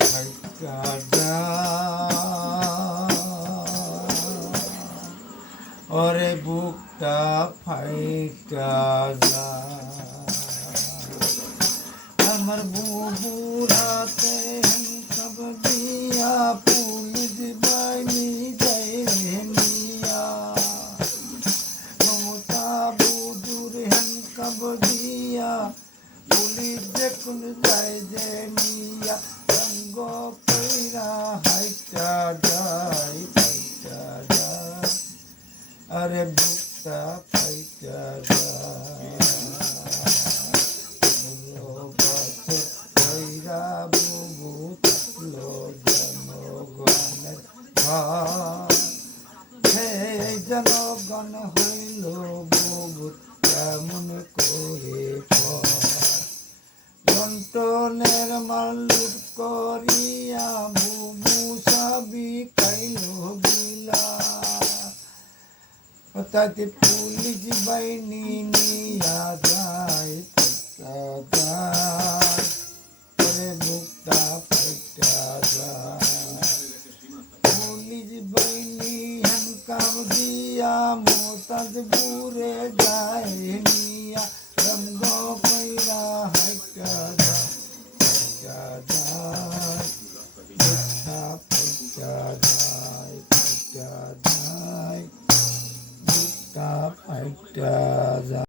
ফাইটা যায় ওরে বুকটা ফাইটা যায় আমার বুবুরাতে সব দিয়া পুলিশ বাহিনী যায় রে নিয়া মমতা বুদুর হ্যান্ডকাপ দিয়া পুলিশ দেখুন যায় যে নিয়া রঙ্গ কইরা হাইটা যায় ফাইটা যায় আরে বুকটা ফাইটা যায় বুবু থাকলো জনগণের ঘর সেই জনগণ হইল বুবু কেমন করে লন্টনের মাল লুট করিয়া বুবু সবই খাইল গিলা তাতে পুলিশ বাহিনী নিয়া যায় বুকটা ফাইটা যায় পুলিশ বাহিনী হ্যান্ডকাপ দিয়া মোতাজ বুড়ে যায় নিয়া রঙ্গ কইরা হাইটা যায় বুকটা ফাইটা যায় বুকটা ফাইটা যায়